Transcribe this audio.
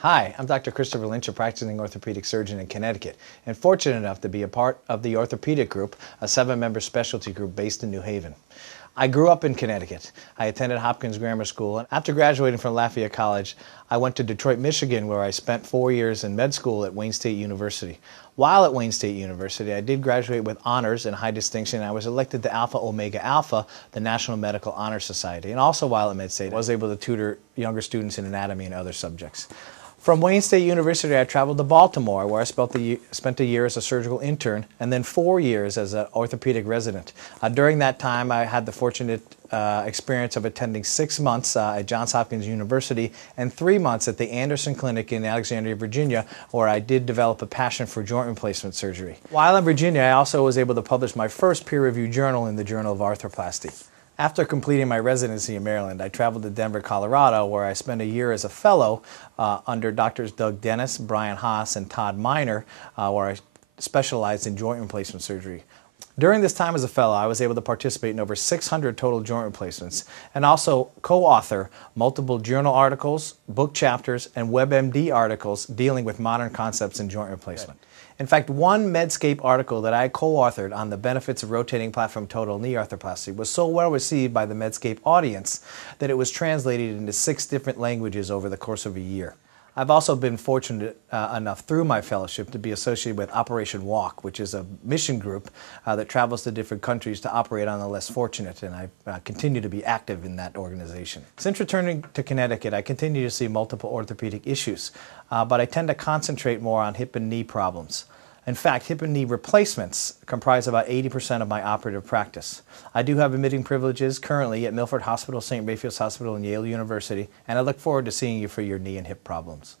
Hi, I'm Dr. Christopher Lynch, a practicing orthopedic surgeon in Connecticut, and fortunate enough to be a part of the orthopedic group, a 7-member specialty group based in New Haven. I grew up in Connecticut. I attended Hopkins Grammar School, and after graduating from Lafayette College, I went to Detroit, Michigan, where I spent 4 years in med school at Wayne State University. While at Wayne State University, I did graduate with honors and high distinction. I was elected to Alpha Omega Alpha, the National Medical Honor Society, and also while at Med State, I was able to tutor younger students in anatomy and other subjects. From Wayne State University, I traveled to Baltimore, where I spent a year as a surgical intern and then 4 years as an orthopedic resident. During that time, I had the fortunate experience of attending 6 months at Johns Hopkins University and 3 months at the Anderson Clinic in Alexandria, Virginia, where I did develop a passion for joint replacement surgery. While in Virginia, I also was able to publish my first peer-reviewed journal in the Journal of Arthroplasty. After completing my residency in Maryland, I traveled to Denver, Colorado, where I spent a year as a fellow under Drs. Doug Dennis, Brian Haas, and Todd Miner, where I specialized in joint replacement surgery. During this time as a fellow, I was able to participate in over 600 total joint replacements and also co-author multiple journal articles, book chapters, and WebMD articles dealing with modern concepts in joint replacement. In fact, one Medscape article that I co-authored on the benefits of rotating platform total knee arthroplasty was so well received by the Medscape audience that it was translated into 6 different languages over the course of a year. I've also been fortunate enough through my fellowship to be associated with Operation Walk, which is a mission group that travels to different countries to operate on the less fortunate, and I continue to be active in that organization. Since returning to Connecticut, I continue to see multiple orthopedic issues, but I tend to concentrate more on hip and knee problems. In fact, hip and knee replacements comprise about 80% of my operative practice. I do have admitting privileges currently at Milford Hospital, St. Raphael's Hospital, and Yale University, and I look forward to seeing you for your knee and hip problems.